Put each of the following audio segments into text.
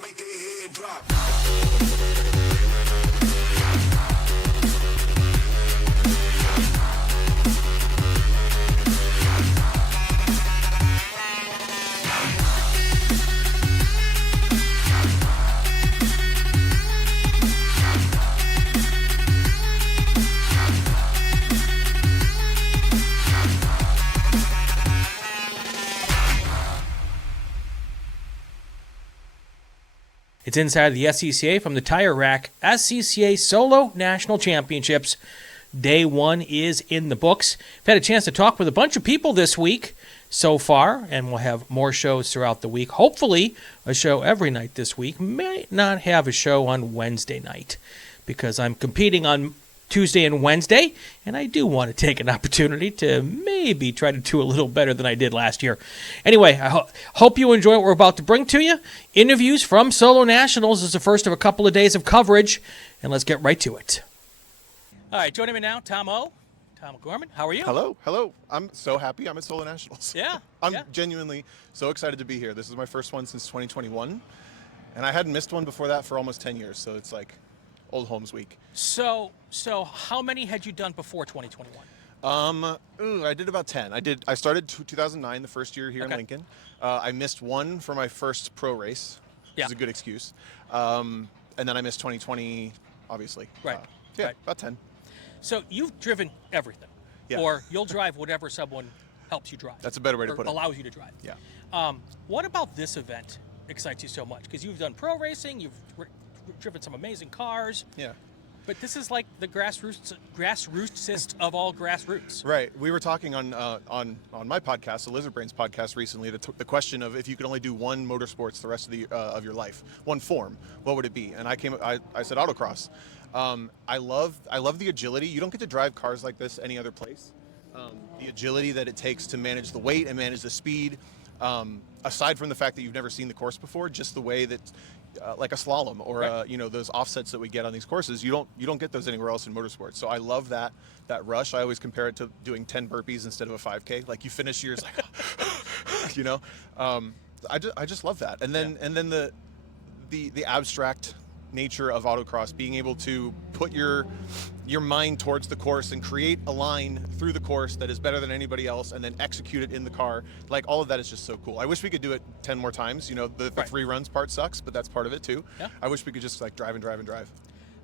Make their head drop. It's Inside the SCCA from the Tire Rack. SCCA Solo National Championships. Day one is in the books. I've had a chance to talk with a bunch of people this week so far, and we'll have more shows throughout the week. Hopefully, a show every night this week. Might not have a show on Wednesday night because I'm competing on Tuesday and Wednesday, and I do want to take an opportunity to maybe try to do a little better than I did last year. Anyway, I hope you enjoy what we're about to bring to you. Interviews from Solo Nationals is the first of a couple of days of coverage, and let's get right to it. All right, joining me now, Tom Gorman. How are you? Hello. I'm so happy I'm at Solo Nationals. Yeah. I'm genuinely so excited to be here. This is my first one since 2021, and I hadn't missed one before that for almost 10 years, so it's like Old Homes Week. So how many had you done before 2021? I did about 10. I started 2009, the first year here in Lincoln. I missed one for my first pro race, which is a good excuse. And then I missed 2020, obviously. Right. Right. About 10. So you've driven everything, or you'll drive whatever someone helps you drive. That's a better way to put it. Allows you to drive. Yeah. What about this event excites you so much? Because you've done pro racing, you've driven some amazing cars. Yeah. But this is like the grassrootsest of all grassroots. Right. We were talking on my podcast, the Lizard Brains podcast, recently. The question of if you could only do one motorsports the rest of your life, one form, what would it be? And I said autocross. I love the agility. You don't get to drive cars like this any other place. The agility that it takes to manage the weight and manage the speed. Aside from the fact that you've never seen the course before, just the way that. Like a slalom or those offsets that we get on these courses, you don't get those anywhere else in motorsports. So I love that rush. I always compare it to doing 10 burpees instead of a 5K. Like you finish yours like I just love that. And then the abstract nature of autocross, being able to put your mind towards the course and create a line through the course that is better than anybody else and then execute it in the car. Like all of that is just so cool. I wish we could do it 10 more times. The 3 runs part sucks, but that's part of it too. Yeah. I wish we could just like drive and drive and drive.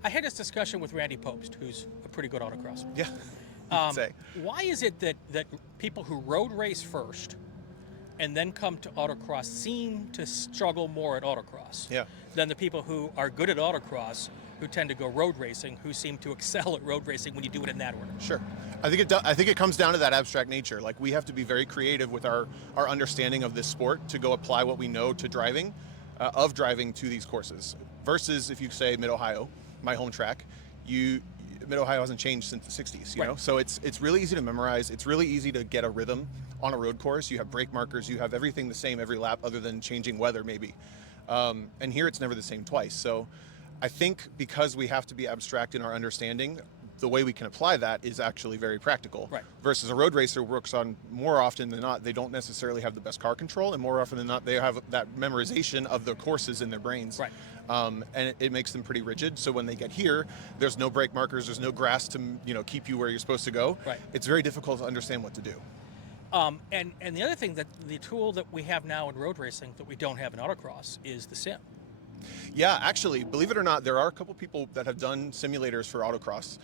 I had this discussion with Randy Post, who's a pretty good autocrosser. Yeah. Why is it that people who road race first and then come to autocross seem to struggle more at autocross than the people who are good at autocross who tend to go road racing, who seem to excel at road racing when you do it in that order? Sure. I think it comes down to that abstract nature. Like we have to be very creative with our understanding of this sport to go apply what we know to driving to these courses. Versus if you say Mid-Ohio, my home track, Mid-Ohio hasn't changed since the 60s, you know? So it's really easy to memorize. It's really easy to get a rhythm on a road course. You have brake markers, you have everything the same every lap other than changing weather maybe. And here it's never the same twice. So I think because we have to be abstract in our understanding, the way we can apply that is actually very practical. Right. Versus a road racer works on, more often than not, they don't necessarily have the best car control, and more often than not, they have that memorization of the courses in their brains. Right. And it makes them pretty rigid. So when they get here, there's no brake markers, there's no grass to keep you where you're supposed to go. Right. It's very difficult to understand what to do. And the other thing, that the tool that we have now in road racing that we don't have in autocross is the sim. Yeah, actually, believe it or not, there are a couple people that have done simulators for autocross.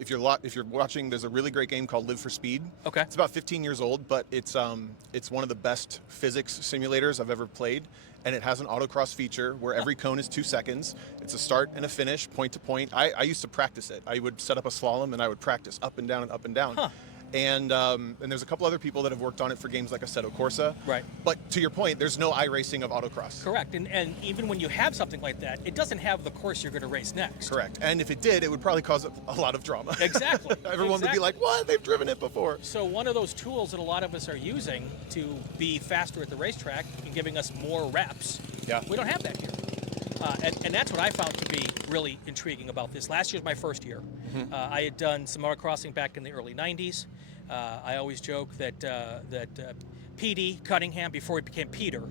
If you're watching, there's a really great game called Live for Speed. Okay. It's about 15 years old, but it's one of the best physics simulators I've ever played, and it has an autocross feature where every cone is 2 seconds. It's a start and a finish, point to point. I used to practice it. I would set up a slalom and I would practice up and down and up and down. Huh. And there's a couple other people that have worked on it for games like Assetto Corsa. Right. But to your point, there's no iRacing of autocross. Correct. And even when you have something like that, it doesn't have the course you're going to race next. Correct. And if it did, it would probably cause a lot of drama. Exactly. Everyone would be like, what? They've driven it before. So one of those tools that a lot of us are using to be faster at the racetrack and giving us more reps, we don't have that here. And that's what I found to be really intriguing about this. Last year's my first year. Mm-hmm. I had done some autocrossing back in the early 90s. I always joke that PD Cunningham, before he became Peter,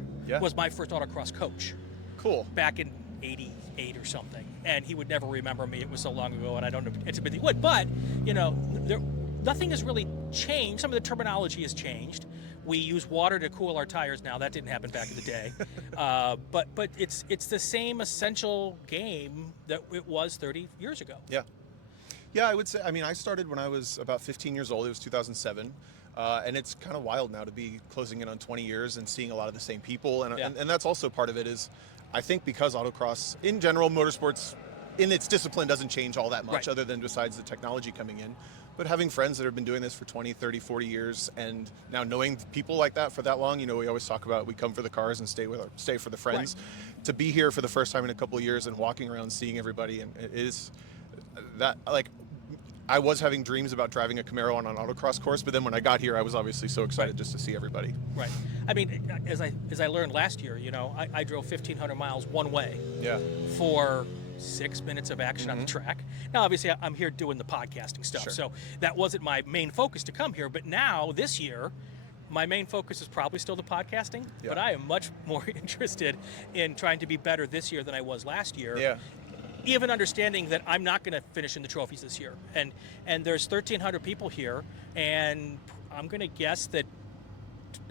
was my first autocross coach. Cool. Back in 88 or something. And he would never remember me. It was so long ago, and I don't anticipate he would. But, nothing has really changed. Some of the terminology has changed. We use water to cool our tires now. That didn't happen back in the day. But it's the same essential game that it was 30 years ago. Yeah. Yeah, I would say, I started when I was about 15 years old. It was 2007. And it's kind of wild now to be closing in on 20 years and seeing a lot of the same people. And that's also part of it is, I think because autocross, in general, motorsports, in its discipline doesn't change all that much other than besides the technology coming in. But having friends that have been doing this for 20, 30, 40 years and now knowing people like that for that long, we always talk about we come for the cars and stay for the friends. Right. To be here for the first time in a couple of years and walking around seeing everybody, and it is that, I was having dreams about driving a Camaro on an autocross course, but then when I got here, I was obviously so excited just to see everybody. Right. As I learned last year, I drove 1,500 miles one way. Yeah. For 6 minutes of action on the track. Now, obviously, I'm here doing the podcasting stuff, so that wasn't my main focus to come here. But now, this year, my main focus is probably still the podcasting, but I am much more interested in trying to be better this year than I was last year. Yeah. Even understanding that I'm not going to finish in the trophies this year. And there's 1,300 people here, and I'm going to guess that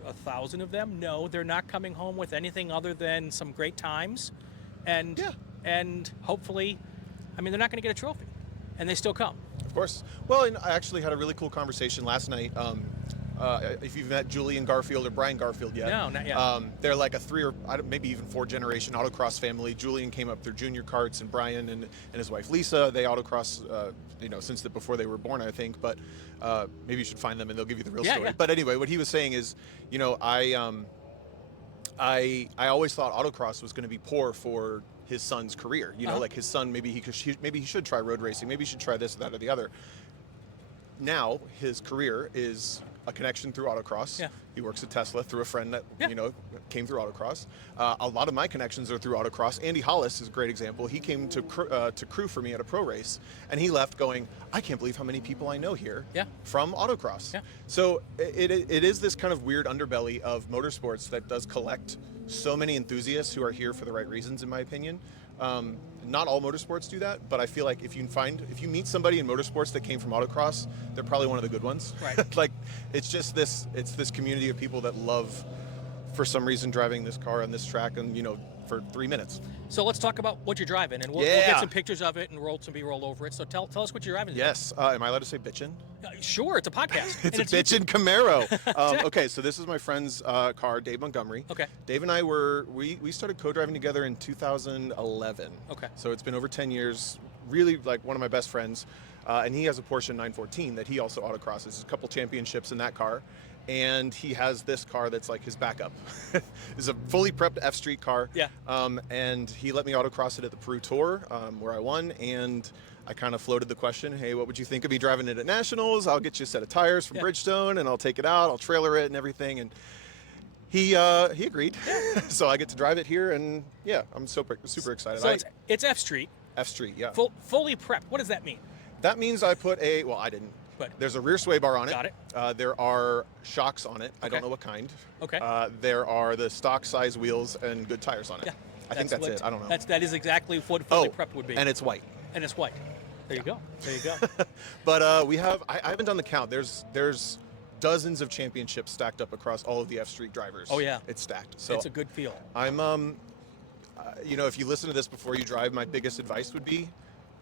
1,000 of them know they're not coming home with anything other than some great times. And hopefully, they're not going to get a trophy. And they still come. Of course. Well, and I actually had a really cool conversation last night. If you've met Julian Garfield or Brian Garfield yet. No, not yet. They're like a 3 or maybe even 4 generation autocross family. Julian came up through junior karts, and Brian and his wife Lisa, they autocross, since before they were born, I think. But maybe you should find them and they'll give you the real story. Yeah. But anyway, what he was saying is, I always thought autocross was going to be poor for his son's career. Like his son, maybe he should try road racing. Maybe he should try this, that, or the other. Now his career is a connection through autocross. Yeah. He works at Tesla through a friend that came through autocross. A lot of my connections are through autocross. Andy Hollis is a great example. He came to crew for me at a pro race, and he left going, I can't believe how many people I know here from autocross. Yeah. So it is this kind of weird underbelly of motorsports that does collect so many enthusiasts who are here for the right reasons, in my opinion. Not all motorsports do that, but I feel like if you meet somebody in motorsports that came from autocross, they're probably one of the good ones. Right. It's this community of people that love, for some reason, driving this car on this track and, for 3 minutes. So let's talk about what you're driving, and we'll get some pictures of it and roll some B-roll over it. So tell us what you're driving today. Yes. Am I allowed to say bitchin'? Sure, it's a podcast. It's a bitchin' Camaro. Okay, so this is my friend's car, Dave Montgomery. Okay. Dave and I we started co-driving together in 2011. Okay. So it's been over 10 years, really like one of my best friends. And he has a Porsche 914 that he also autocrosses. There's a couple championships in that car. And he has this car that's like his backup. It's a fully prepped F Street car. Yeah. And he let me autocross it at the Peru Tour, where I won. And I kind of floated the question, hey, what would you think of me driving it at Nationals? I'll get you a set of tires from Bridgestone, and I'll take it out. I'll trailer it and everything. And he agreed. So I get to drive it here, and I'm super excited. So it's F Street. F Street, yeah. Fully prepped. What does that mean? That means I put I didn't. But there's a rear sway bar on it. Got it. There are shocks on it. Okay. I don't know what kind. Okay. There are the stock size wheels and good tires on it. Yeah. I think that's it. I don't know. That is exactly what fully prepped would be. And it's white. And it's white. There you go. But we have. I haven't done the count. There's dozens of championships stacked up across all of the F Street drivers. Oh yeah. It's stacked. So it's a good feel. I'm if you listen to this before you drive, my biggest advice would be,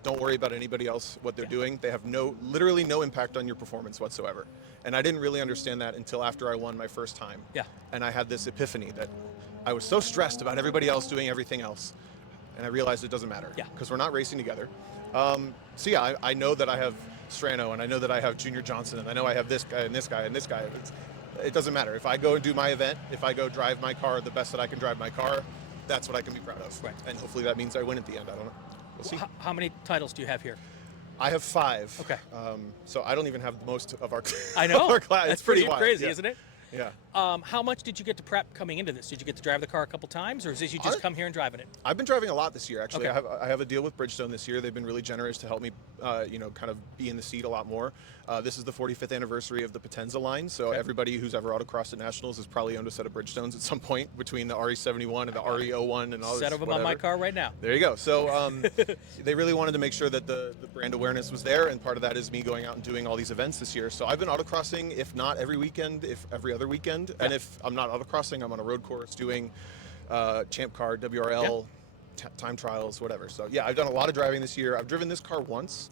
don't worry about anybody else, what they're doing. They have literally no impact on your performance whatsoever. And I didn't really understand that until after I won my first time. Yeah. And I had this epiphany that I was so stressed about everybody else doing everything else. And I realized it doesn't matter. Yeah. Because we're not racing together. I know that I have Strano, and I know that I have Junior Johnson, and I know I have this guy and this guy and this guy. It doesn't matter. If I go and do my event, if I go drive my car the best that I can drive my car, that's what I can be proud of. Right. And hopefully that means I win at the end. I don't know. We'll see. How many titles do you have here? I have 5. Okay. So I don't even have most of our. I know. Our class. That's it's pretty pretty wild. crazy, isn't it? Yeah. How much did you get to prep coming into this? Did you get to drive the car a couple times, or did you just come here and driving it? I've been driving a lot this year, actually. Okay. I have a deal with Bridgestone this year. They've been really generous to help me, kind of be in the seat a lot more. This is the 45th anniversary of the Potenza line, so everybody who's ever autocrossed at Nationals has probably owned a set of Bridgestones at some point between the RE71 and the RE01 and all this. Set of them on my car right now. There you go. So they really wanted to make sure that the brand awareness was there, and part of that is me going out and doing all these events this year. So I've been autocrossing, if not every weekend, if every other weekend, and if I'm not autocrossing, I'm on a road course doing Champ Car, WRL, time trials, whatever. So yeah, I've done a lot of driving this year. I've driven this car once,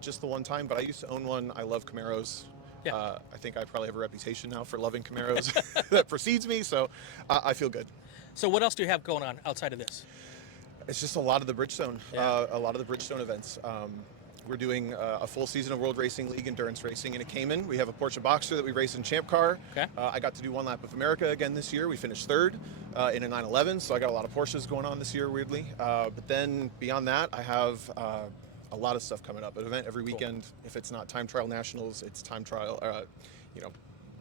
just the one time, but I used to own one. I love Camaros. I think I probably have a reputation now for loving Camaros that precedes me, so I feel good. So what else do you have going on outside of this? It's just a lot of the Bridgestone, events. We're doing a full season of World Racing League endurance racing in a Cayman. We have a Porsche Boxster that we race in Champ Car. I got to do one lap of America again this year. We finished third in a 911, so I got a lot of Porsches going on this year, weirdly. But then beyond that, I have a lot of stuff coming up. An event every weekend. If it's not time trial nationals, it's time trial,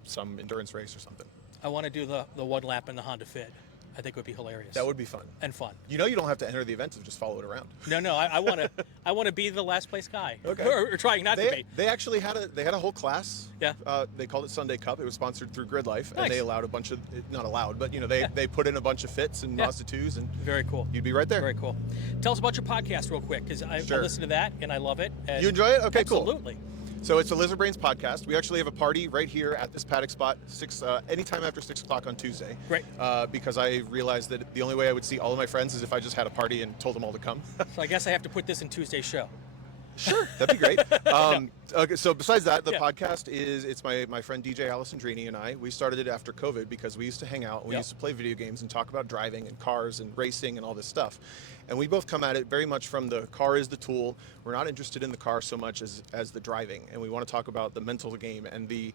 some endurance race or something. I want to do the one lap in the Honda Fit. I think it would be hilarious. That would be fun. And fun. You don't have to enter the events and just follow it around. No, I want to be the last place guy. Okay. Or trying not to be. They actually had a whole class. Yeah. They called it Sunday Cup. It was sponsored through Grid Life, nice. and they allowed a bunch of, not allowed, but they put in a bunch of fits and Mazda 2s, and very cool. You'd be right there. Very cool. Tell us about your podcast real quick, because I listen to that and I love it. And you enjoy it? Okay, absolutely. Cool. So it's the Lizard Brains podcast. We actually have a party right here at this paddock spot, anytime after 6 o'clock on Tuesday. Great. Because I realized that the only way I would see all of my friends is if I just had a party and told them all to come. So I guess I have to put this in Tuesday's show. Sure, that'd be great. Okay, so besides that, the podcast it's my friend DJ Alessandrini and I. We started it after COVID because we used to hang out. We used to play video games and talk about driving and cars and racing and all this stuff. And we both come at it very much from the car is the tool. We're not interested in the car so much as the driving, and we want to talk about the mental game and the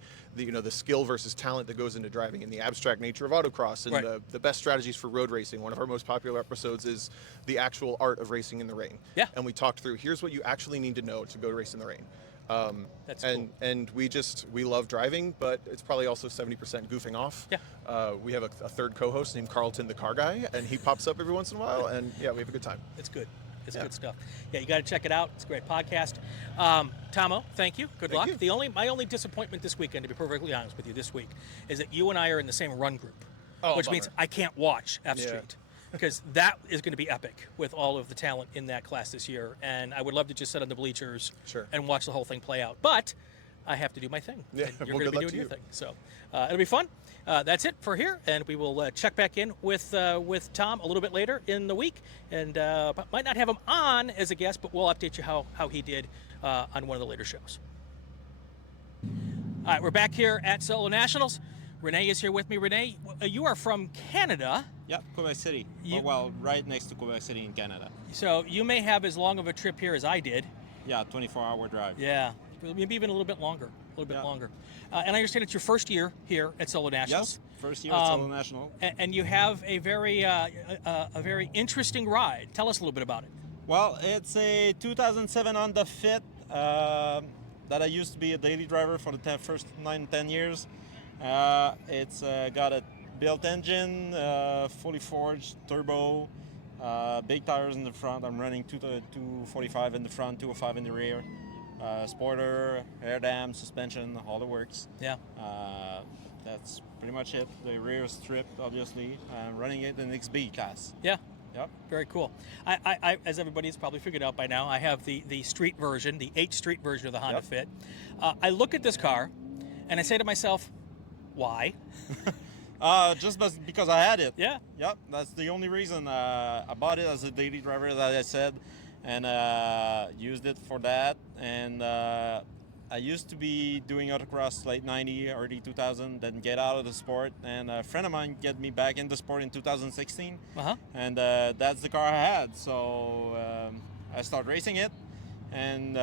skill versus talent that goes into driving and the abstract nature of autocross and the best strategies for road racing. One of our most popular episodes is the actual art of racing in the rain. Yeah. And we talked through here's what you actually need to know to go race in the rain. That's cool. And we love driving, but it's probably also 70% goofing off. Yeah. We have a third co-host named Carlton, the car guy, and he pops up every once in a while, and we have a good time. It's good. It's good stuff. Yeah, you got to check it out. It's a great podcast. Tomo, thank you. Good luck. My only disappointment this weekend, to be perfectly honest with you, this week, is that you and I are in the same run group, which means I can't watch F Street. Because that is going to be epic with all of the talent in that class this year. And I would love to just sit on the bleachers and watch the whole thing play out. But I have to do my thing. Yeah, and you're going to be doing your thing. So it'll be fun. That's it for here. And we will check back in with Tom a little bit later in the week. And might not have him on as a guest, but we'll update you how he did on one of the later shows. All right, we're back here at Solo Nationals. Renee is here with me. Renee, you are from Canada. Yep, Quebec City. Right next to Quebec City in Canada. So you may have as long of a trip here as I did. Yeah, 24-hour drive. Yeah, maybe even a little bit longer. Longer. And I understand it's your first year here at Solo Nationals. Yes, first year at Solo National. And you have a very interesting ride. Tell us a little bit about it. Well, it's a 2007 Honda Fit that I used to be a daily driver for the first 9-10 years. It's got a built engine, fully forged, turbo, big tires in the front. I'm running 245 in the front, 205 in the rear. Spoiler, air dam, suspension, all the works. Yeah. That's pretty much it. The rear is stripped, obviously. Running it in XB class. Yeah. Yep. Very cool. I as everybody's probably figured out by now, I have the street version, the H Street version of the Honda Fit. I look at this car, and I say to myself, why? Just because I had it. Yeah. Yep. That's the only reason I bought it as a daily driver, as I said, and used it for that. And I used to be doing autocross late 90, early 2000, then get out of the sport. And a friend of mine get me back into sport in 2016. And that's the car I had. So I started racing it, and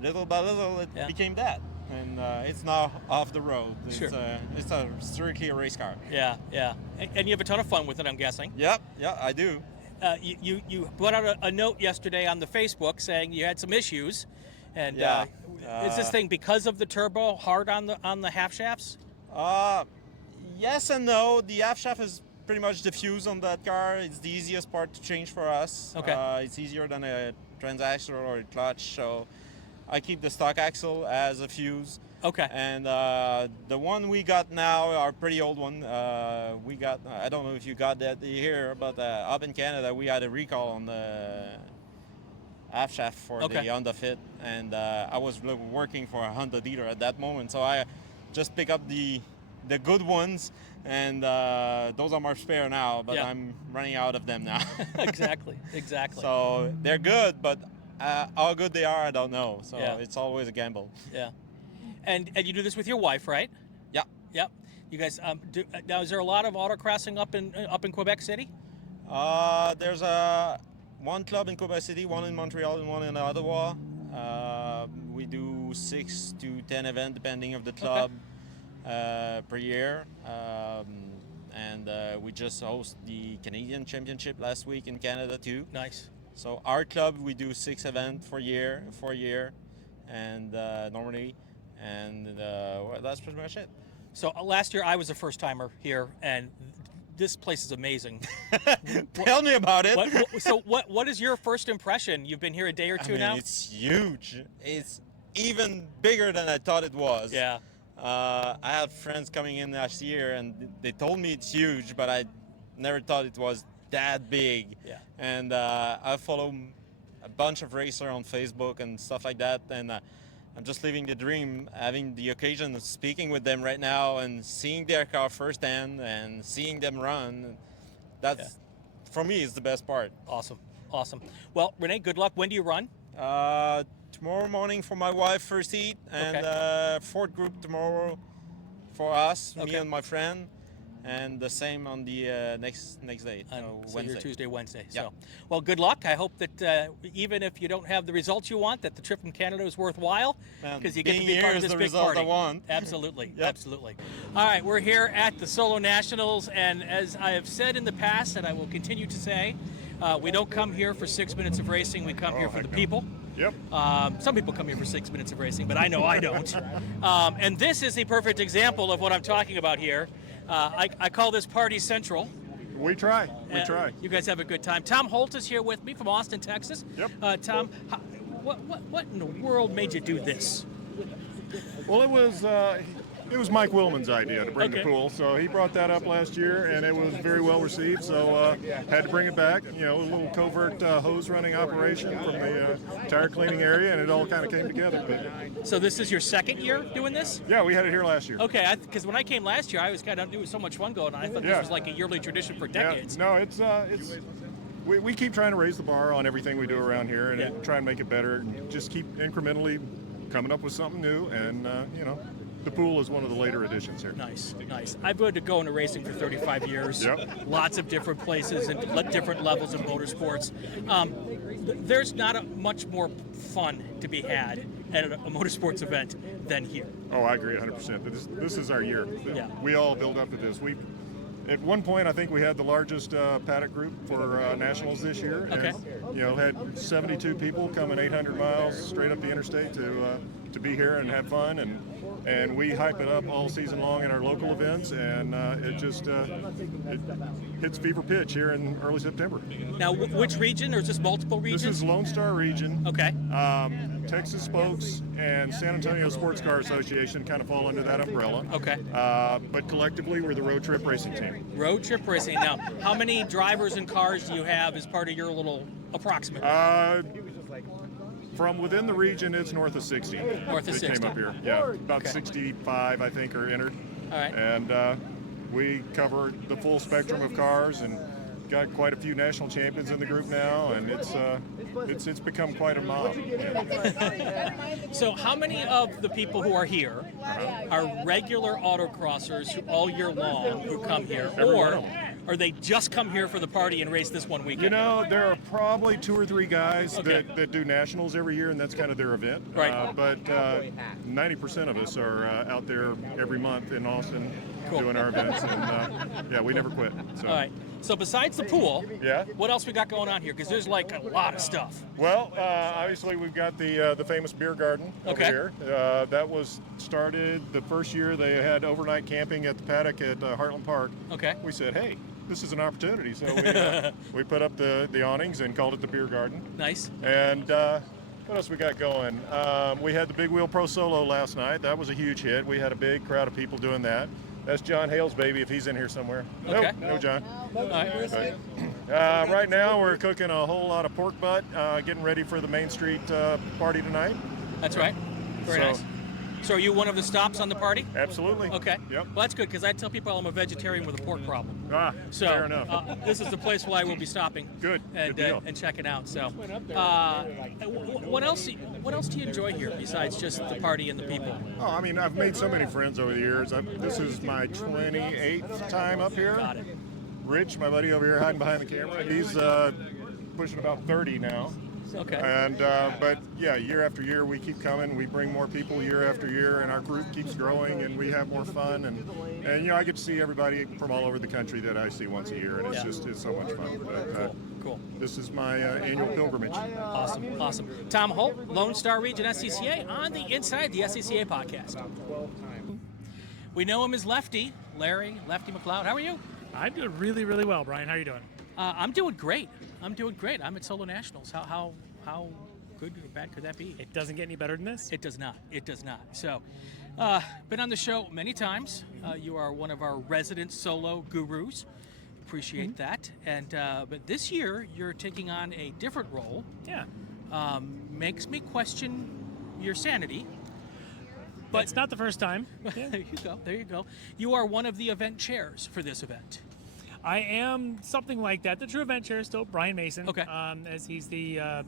little by little it became that. And it's now off the road. It's a strictly a race car. Yeah. And you have a ton of fun with it, I'm guessing. Yep, I do. You put out a note yesterday on the Facebook saying you had some issues. And is this thing because of the turbo hard on the half shafts? Yes and no. The aft shaft is pretty much diffused on that car. It's the easiest part to change for us. Okay. It's easier than a transaxle or a clutch, so I keep the stock axle as a fuse. Okay. And the one we got now, our pretty old one, we got, I don't know if you got that here, but up in Canada, we had a recall on the aft shaft for the Honda Fit, and I was working for a Honda dealer at that moment, so I just pick up the good ones, and those are my spare now, but I'm running out of them now. Exactly. So they're good, but how good they are, I don't know. So it's always a gamble. Yeah. And you do this with your wife, right? Yeah. Yep. You guys, now is there a lot of autocrossing up in Quebec City? There's one club in Quebec City, one in Montreal, and one in Ottawa. We do 6 to 10 events depending of the club per year. And we just host the Canadian Championship last week in Canada too. Nice. So our club, we do 6 events for a year, and normally. And well, that's pretty much it. So last year I was a first timer here, and this place is amazing. Tell me about it. What is your first impression? You've been here a day or two now? It's huge. It's even bigger than I thought it was. Yeah. I had friends coming in last year, and they told me it's huge, but I never thought it was that big. Yeah. And I follow a bunch of racers on Facebook and stuff like that, and I'm just living the dream, having the occasion of speaking with them right now and seeing their car firsthand and seeing them run. That's, for me, is the best part. Awesome. Well, Renee, good luck. When do you run? Tomorrow morning for my wife, first heat, and fourth group tomorrow for us, me and my friend, and the same on the next day, So Wednesday. you're Tuesday, Wednesday. Yeah. So, well, good luck. I hope that even if you don't have the results you want, that the trip from Canada is worthwhile, because you get to be part of this big party. I want. Absolutely, Yep. absolutely. All right, we're here at the Solo Nationals, and as I have said in the past, and I will continue to say, we don't come here for 6 minutes of racing. We come here for the people. Yep. Some people come here for 6 minutes of racing, but I know I don't. And this is the perfect example of what I'm talking about here. I call this Party Central. We try. You guys have a good time. Tom Holt is here with me from Austin, Texas. Yep. Tom, what in the world made you do this? Well, it was Mike Willman's idea to bring the pool, so he brought that up last year, and it was very well received. So had to bring it back. You know, a little covert hose running operation from the tire cleaning area, and it all kind of came together. But, so this is your second year doing this? yeah, we had it here last year. Okay, because when I came last year, I was it was so much fun going on. I thought this was like a yearly tradition for decades. Yeah, no, we keep trying to raise the bar on everything we do around here, and try and make it better. And just keep incrementally coming up with something new, and you know. The pool is one of the later additions here. Nice. I've been to go into racing for 35 years. Yep. Lots of different places and different levels of motorsports. There's not much more fun to be had at a motorsports event than here. Oh, I agree 100%. This is our year. Yeah. We all build up to this. At one point, I think we had the largest paddock group for nationals this year. Okay. And, you know, had 72 people coming 800 miles straight up the interstate to be here and have fun, and we hype it up all season long in our local events, and it hits fever pitch here in early September. Now, which region, or is this multiple regions? This is Lone Star region. Okay. Texas Spokes and San Antonio Sports Car Association kind of fall under that umbrella. Okay. But collectively, we're the road trip racing team. Road trip racing. Now, how many drivers and cars do you have as part of your little approximate? From within the region, it's north of 60. North of 60. Came up here. Yeah, about 65, I think, are entered. All right. And we cover the full spectrum of cars, and got quite a few national champions in the group now, and it's become quite a mob. So how many of the people who are here are regular autocrossers all year long who come here, or they just come here for the party and race this one weekend? You know, there are probably 2 or 3 guys that do nationals every year, and that's kind of their event. Right. But 90% of us are out there every month in Austin doing our events, and we never quit. So. All right. So besides the pool, Yeah. what else we got going on here? Because there's like a lot of stuff. Well, obviously we've got the famous beer garden over Okay. here. That was started the first year they had overnight camping at the paddock at Heartland Park. Okay. We said, hey, this is an opportunity. So we put up the awnings and called it the beer garden. Nice. And what else we got going? We had the Big Wheel Pro Solo last night. That was a huge hit. We had a big crowd of people doing that. That's John Hale's baby, if he's in here somewhere. Okay. No, John. All right. Right now, we're cooking a whole lot of pork butt, getting ready for the Main Street party tonight. That's right. Very So- nice. So are you one of the stops on the party? Absolutely. Okay. Yep. Well, that's good because I tell people I'm a vegetarian with a pork problem. So fair enough. This is the place where I will be stopping. Good. And Good deal. And checking out. So, what else? What else do you enjoy here besides just the party and the people? Oh, I mean, I've made so many friends over the years. This is my 28th time up here. Got it. Rich, my buddy over here hiding behind the camera, he's pushing about 30 now. Okay. And but yeah, year after year we keep coming. We bring more people year after year, and our group keeps growing, and we have more fun. And you know, I get to see everybody from all over the country that I see once a year, and it's so much fun. But, Cool. This is my annual pilgrimage. Awesome. Tom Holt, Lone Star Region SCCA on the Inside the SCCA podcast. We know him as Lefty, Lefty MacLeod. How are you? I'm doing really, really well, Brian. How are you doing? I'm doing great. I'm at Solo Nationals. How good or bad could that be? It doesn't get any better than this. It does not. So, been on the show many times. You are one of our resident solo gurus. Appreciate that. And but this year you're taking on a different role. Yeah. Makes me question your sanity. But it's not the first time. Yeah. There you go. You are one of the event chairs for this event. I am something like that. The true event chair is still Brian Mason. Okay. As he's the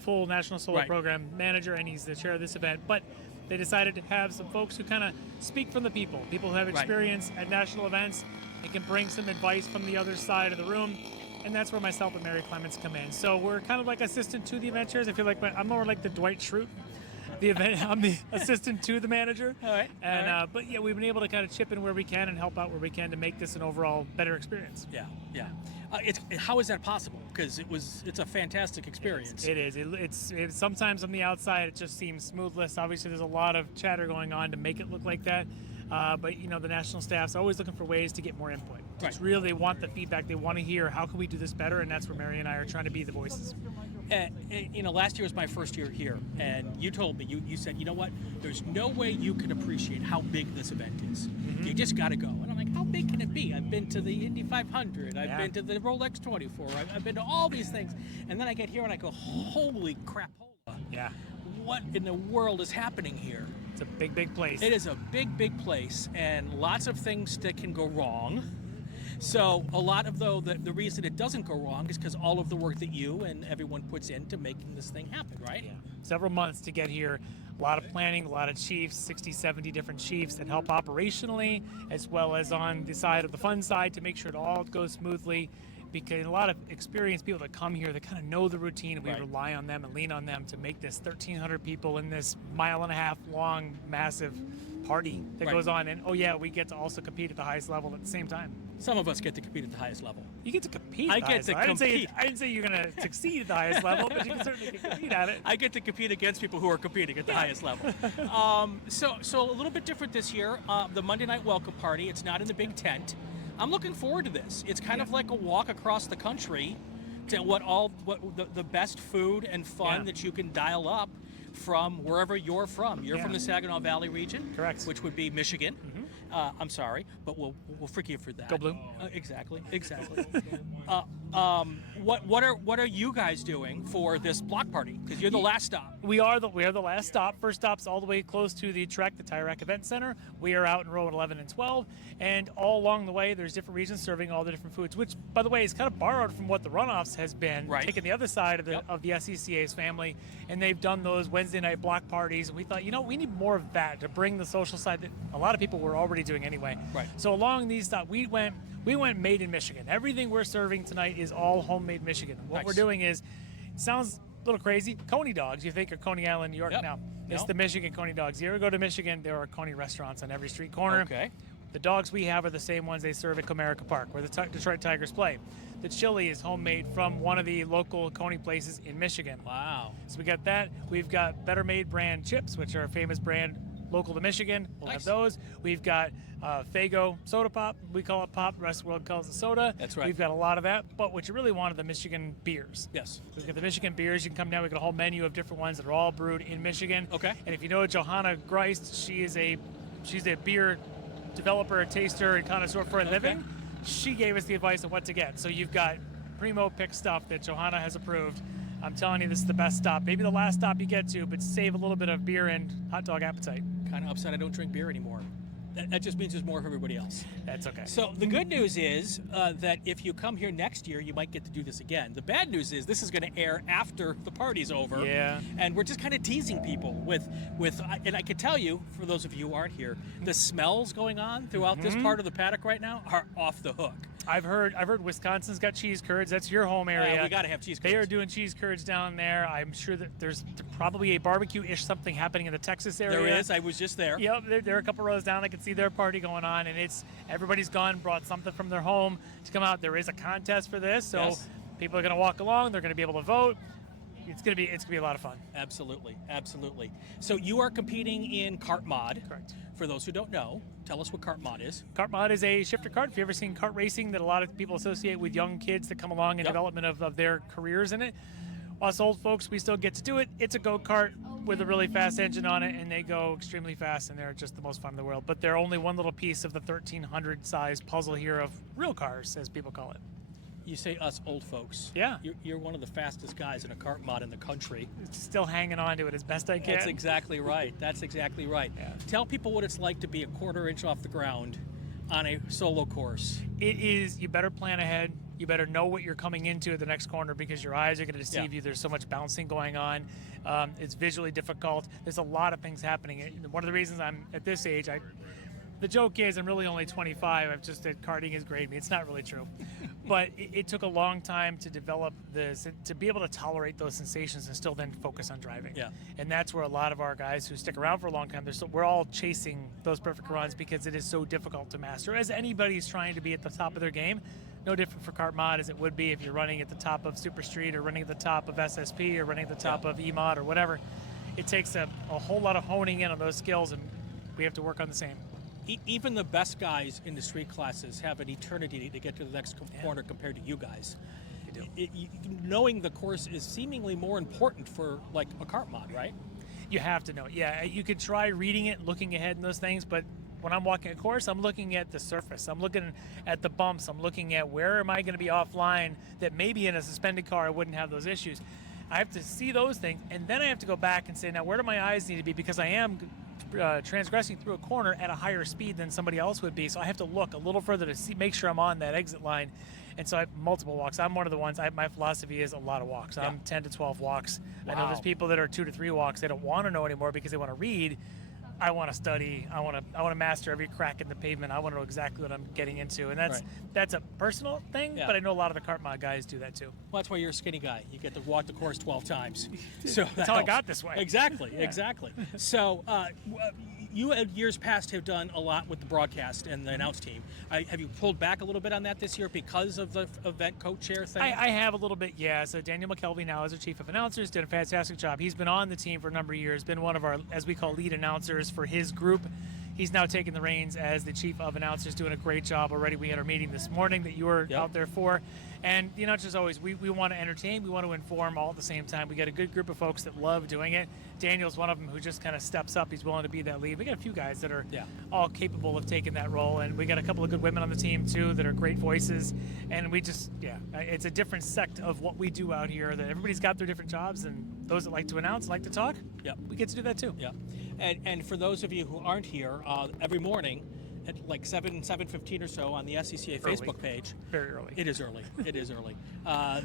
full National Solo Right. Program manager, and he's the chair of this event. But they decided to have some folks who kind of speak from the people who have Right. experience at national events and can bring some advice from the other side of the room. And that's where myself and Mary Clements come in. So we're kind of like assistant to the event chairs. I feel like I'm more like the Dwight Schrute. I'm the assistant to the manager. All right. And but yeah, we've been able to kind of chip in where we can and help out where we can to make this an overall better experience. Yeah. How is that possible? Because it's a fantastic experience. It is. It's sometimes on the outside it just seems smoothless. Obviously, there's a lot of chatter going on to make it look like that. But you know, the national staff's always looking for ways to get more input. Right. It's really, they want the feedback. They want to hear how can we do this better, and that's where Mary and I are trying to be the voices. Last year was my first year here, and you told me, you said, you know what, there's no way you can appreciate how big this event is. Mm-hmm. You just got to go. And I'm like, how big can it be? I've been to the Indy 500. I've Yeah. been to the Rolex 24. I've been to all these things. And then I get here and I go, holy crap, Yeah, what in the world is happening here? it's a big, big place. It is a big place, and lots of things that can go wrong. So a lot of the reason it doesn't go wrong is because all of the work that you and everyone puts into making this thing happen, right? Yeah. Several months to get here. A lot of planning, a lot of chiefs, 60, 70 different chiefs that help operationally, as well as on the side of the fun side to make sure it all goes smoothly. Because a lot of experienced people that come here, they kind of know the routine, and we Right. rely on them and lean on them to make this 1,300 people in this mile-and-a-half long, massive party that Right. goes on. And, oh yeah, we get to also compete at the highest level at the same time. Some of us get to compete at the highest level. You get to compete. I at the get highest to level. compete. I didn't say you're going to succeed at the highest level, but you can certainly compete at it. I get to compete against people who are competing at the highest level. So a little bit different this year. The Monday night welcome party. It's not in the big tent. I'm looking forward to this. It's kind of like a walk across the country to what the best food and fun Yeah. that you can dial up from wherever you're from. You're Yeah. from the Saginaw Valley region, Correct. which would be Michigan. I'm sorry, but we'll forgive you for that. Go Blue. Exactly. What are you guys doing for this block party? Because you're the last stop. We are the last stop. First stop's all the way close to the Trek, the Tire Rack Event Center. We are out in row 11 and 12, and all along the way, there's different regions serving all the different foods. Which, by the way, is kind of borrowed from what the Runoffs has been. Right. Taking the other side of the Yep. of the SCCA's family, and they've done those Wednesday night block parties. And we thought, we need more of that to bring the social side that a lot of people were already doing anyway. Right. So along these stops, we went made in Michigan. Everything we're serving tonight is all homemade Michigan. What Nice. we're doing is, it sounds a little crazy. Coney dogs. You think of Coney Island, New York Yep. now. It's Yep. the Michigan Coney dogs. You ever go to Michigan, there are Coney restaurants on every street corner. Okay. The dogs we have are the same ones they serve at Comerica Park, where the Detroit Tigers play. The chili is homemade from one of the local coney places in Michigan. Wow. So we got that. We've got Better Made brand chips, which are a famous brand local to Michigan. We'll Nice. have those. We've got Faygo soda pop. We call it pop. The rest of the world calls it soda. That's right. We've got a lot of that. But what you really want are the Michigan beers. Yes. We've got the Michigan beers. You can come down. We've got a whole menu of different ones that are all brewed in Michigan. Okay. And if you know Johanna Greist, she's a beer developer, a taster, and connoisseur for a living. She gave us the advice on what to get. So you've got primo pick stuff that Johanna has approved. I'm telling you, this is the best stop. Maybe the last stop you get to, but save a little bit of beer and hot dog appetite. Kind of upset I don't drink beer anymore. That just means there's more for everybody else. That's okay. So the good news is that if you come here next year, you might get to do this again. The bad news is this is going to air after the party's over. Yeah. And we're just kind of teasing people with, and I can tell you, for those of you who aren't here, the smells going on throughout this part of the paddock right now are off the hook. I've heard Wisconsin's got cheese curds. That's your home area. We got to have cheese curds. They are doing cheese curds down there. I'm sure that there's probably a barbecue-ish something happening in the Texas area. There is. I was just there. Yep, they're a couple rows down. I can see their party going on, and everybody's gone, brought something from their home to come out. There is a contest for this, so Yes. people are going to walk along. They're going to be able to vote. It's gonna be a lot of fun. Absolutely, absolutely. So you are competing in kart mod. Correct. For those who don't know, tell us what kart mod is. Kart mod is a shifter kart. If you've ever seen kart racing that a lot of people associate with young kids that come along in Yep. development of their careers in it. Us old folks, we still get to do it. It's a go-kart with a really fast engine on it, and they go extremely fast, and they're just the most fun in the world. But they're only one little piece of the 1,300 size puzzle here of real cars, as people call it. You say us old folks. Yeah. You're one of the fastest guys in a kart mod in the country. Still hanging on to it as best I can. That's exactly right. That's exactly right. Yeah. Tell people what it's like to be a quarter inch off the ground on a solo course. It is, you better plan ahead. You better know what you're coming into at the next corner because your eyes are going to deceive Yeah. you. There's so much bouncing going on. It's visually difficult. There's a lot of things happening. One of the reasons I'm at this age, the joke is I'm really only 25. I've just said karting has graded me. It's not really true. But it took a long time to develop this, to be able to tolerate those sensations and still then focus on driving. Yeah. And that's where a lot of our guys who stick around for a long time, we're all chasing those perfect runs because it is so difficult to master. As anybody's trying to be at the top of their game, no different for kart mod as it would be if you're running at the top of Super Street or running at the top of SSP or running at the top of E-Mod or whatever. It takes a whole lot of honing in on those skills, and we have to work on the same. Even the best guys in the street classes have an eternity to get to the next corner compared to you guys. Knowing the course is seemingly more important for like a kart mod, right? You have to know. Yeah, you could try reading it, looking ahead in those things, but when I'm walking a course, I'm looking at the surface. I'm looking at the bumps. I'm looking at where am I going to be offline that maybe in a suspended car I wouldn't have those issues. I have to see those things, and then I have to go back and say, now where do my eyes need to be because I am transgressing through a corner at a higher speed than somebody else would be. So I have to look a little further to make sure I'm on that exit line. And so I have multiple walks. I'm one of the ones, my philosophy is a lot of walks. Yeah. I'm 10 to 12 walks. I know Wow. there's people that are 2 to 3 walks. They don't want to know anymore because they want to read. I want to study. I want to master every crack in the pavement. I want to know exactly what I'm getting into. And that's a personal thing, Yeah. but I know a lot of the kart mod guys do that too. Well, that's why you're a skinny guy. You get to walk the course 12 times. So That's how I got this way. Exactly, exactly. So you, in years past, have done a lot with the broadcast and the announce team. Have you pulled back a little bit on that this year because of the event co-chair thing? I have a little bit, yeah. So Daniel McKelvey now is our chief of announcers, did a fantastic job. He's been on the team for a number of years, been one of our, as we call, lead announcers for his group. He's now taking the reins as the chief of announcers, doing a great job already. We had our meeting this morning that you were out there for. And the announcers always, we want to entertain, we want to inform all at the same time. We got a good group of folks that love doing it. Daniel's one of them who just kind of steps up. He's willing to be that lead. We got a few guys that are all capable of taking that role. And we got a couple of good women on the team, too, that are great voices. And we just, it's a different sect of what we do out here, that everybody's got their different jobs. And those that like to announce, like to talk, we get to do that, too. Yeah. And for those of you who aren't here, every morning at like 7:15 or so on the SCCA Facebook page. Very early. It is early. It is early.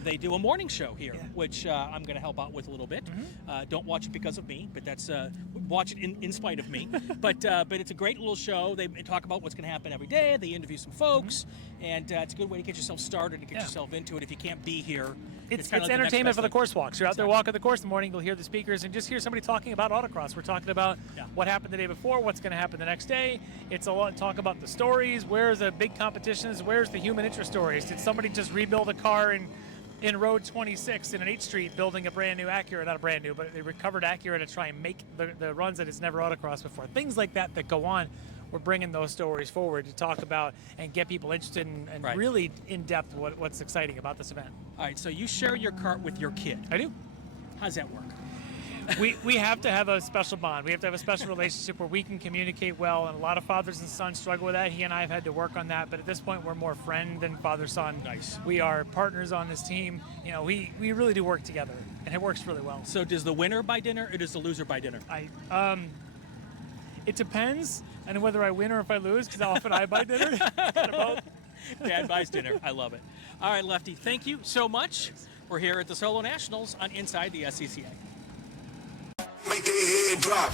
They do a morning show here, which I'm going to help out with a little bit. Don't watch it because of me, but that's watch it in spite of me. But it's a great little show. They talk about what's going to happen every day. They interview some folks, and it's a good way to get yourself started and get yourself into it if you can't be here. It's kinda like the next entertainment best for the thing. course walks. You're out there walking the course in the morning, you'll hear the speakers and just hear somebody talking about autocross. We're talking about what happened the day before, what's going to happen the next day. It's a lot talk about the stories. Where's the big competitions? Where's the human interest stories? Did somebody just rebuild a car in Road 26 in an 8th Street building a brand new Acura, not a brand new, but they recovered Acura to try and make the runs that it's never autocrossed before. Things like that go on. We're bringing those stories forward to talk about and get people interested and really in depth what's exciting about this event. All right, so you share your cart with your kid. I do. How's that work? We have to have a special bond. We have to have a special relationship where we can communicate well, and a lot of fathers and sons struggle with that. He and I have had to work on that, but at this point, we're more friend than father-son. Nice. We are partners on this team. You know, we really do work together, and it works really well. So does the winner buy dinner, or does the loser buy dinner? It depends on whether I win or if I lose, because often I buy dinner. Kind of both. Dad buys dinner. I love it. All right, Lefty, thank you so much. We're here at the Solo Nationals on Inside the SCCA. Make their head drop.